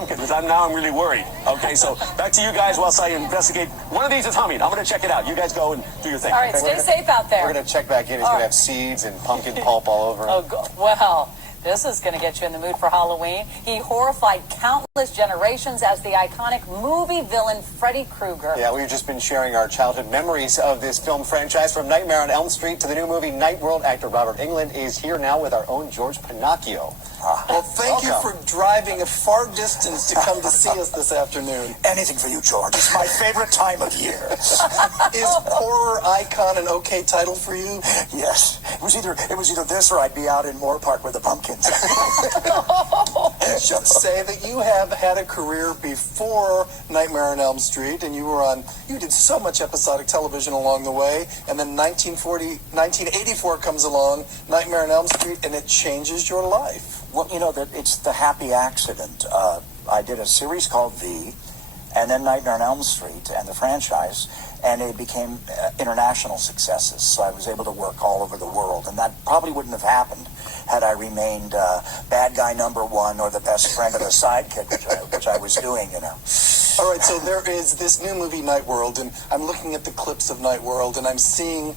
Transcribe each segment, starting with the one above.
Because I'm really worried. Okay, so back to you guys whilst I investigate. One of these is humming. I'm going to check it out. You guys go and do your thing. All right, stay safe out there. We're going to check back in. It's going to have seeds and pumpkin pulp all over it. Oh, well, this is going to get you in the mood for Halloween. He horrified countless generations as the iconic movie villain Freddy Krueger. Yeah, we've just been sharing our childhood memories of this film franchise. From Nightmare on Elm Street to the new movie Nightworld, actor Robert Englund is here now with our own George Pennacchio. Well, thank you for driving a far distance to come to see us this afternoon. Anything for you, George. It's my favorite time of year. Is horror icon an okay title for you? Yes. It was either this or I'd be out in Moore Park with the pumpkins. I should say that you have had a career before Nightmare on Elm Street, and you did so much episodic television along the way, and then 1984 comes along, Nightmare on Elm Street, and it changes your life. Well, you know, it's the happy accident. I did a series called V, and then Nightmare on Elm Street and the franchise, and it became international successes. So I was able to work all over the world, and that probably wouldn't have happened had I remained bad guy number one or the best friend of the sidekick, which I was doing, you know. All right, so there is this new movie, Nightworld, and I'm looking at the clips of Nightworld, and I'm seeing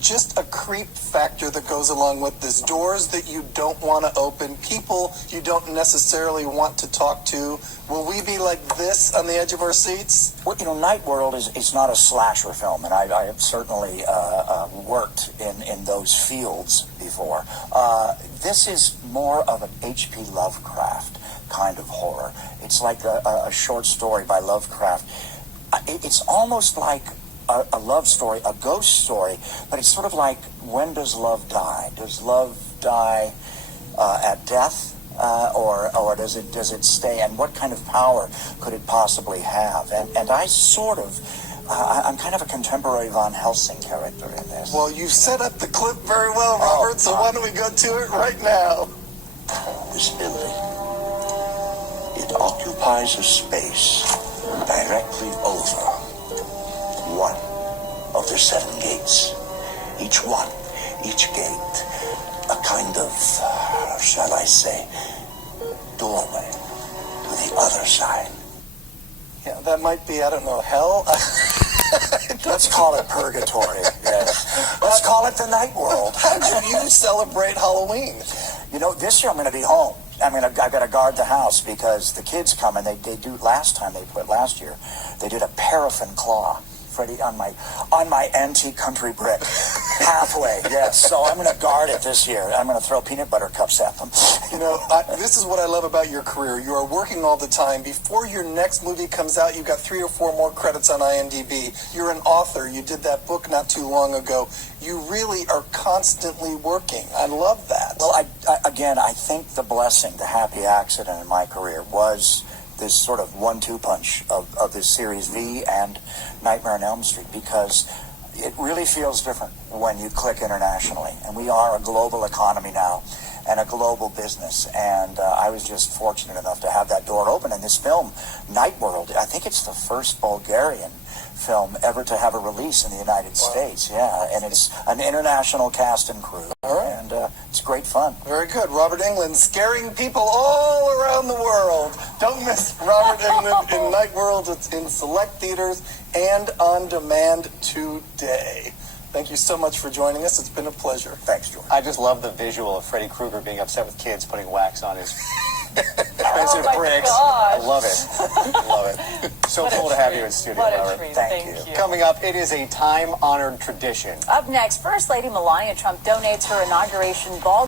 just a creep factor that goes along with this. Doors that you don't want to open, people you don't necessarily want to talk to. Will we be like this on the edge of our seats? Well, you know, Nightworld is not a slasher film, and I have certainly worked in those fields before. This is more of an H.P. Lovecraft kind of horror. It's like a short story by Lovecraft. It's almost like a love story, a ghost story, but it's sort of like, when does love die? Does love die at death, or does it stay? And what kind of power could it possibly have? And I sort of, I'm kind of a contemporary Van Helsing character in this. Well, you've set up the clip very well, Robert, so why don't we go to it right now? This building, it occupies a space directly over one of the 7 gates. Each gate, a kind of, shall I say, doorway to the other side. Yeah, that might be, I don't know, hell? Let's call it purgatory, yes. Let's call it the night world. How do you celebrate Halloween? You know, this year I'm going to be home. I've got to guard the house because the kids come and they do, last year, they did a paraffin claw, Freddie, on my antique country brick. Halfway, yes. So I'm going to guard it this year. I'm going to throw peanut butter cups at them. You know, this is what I love about your career. You are working all the time. Before your next movie comes out, you've got 3 or 4 more credits on IMDb. You're an author. You did that book not too long ago. You really are constantly working. I love that. Well, I think the blessing, the happy accident in my career was this sort of 1-2 punch of this series V and Nightmare on Elm Street, because it really feels different when you click internationally. And we are a global economy now and a global business. And I was just fortunate enough to have that door open. And this film, Nightworld, I think it's the first Bulgarian film ever to have a release in the United States. Yeah, and it's an international cast and crew. And it's great fun. Very good. Robert Englund, scaring people all around the world. Don't miss Robert Englund in Nightworld. It's in select theaters and on demand today. Thank you so much for joining us. It's been a pleasure. Thanks, George. I just love the visual of Freddy Krueger being upset with kids putting wax on his expensive bricks. Gosh. I love it. Love it. So cool to have you in studio, What a Robert. treat. Thank you. Coming up, it is a time-honored tradition. Up next, First Lady Melania Trump donates her inauguration ball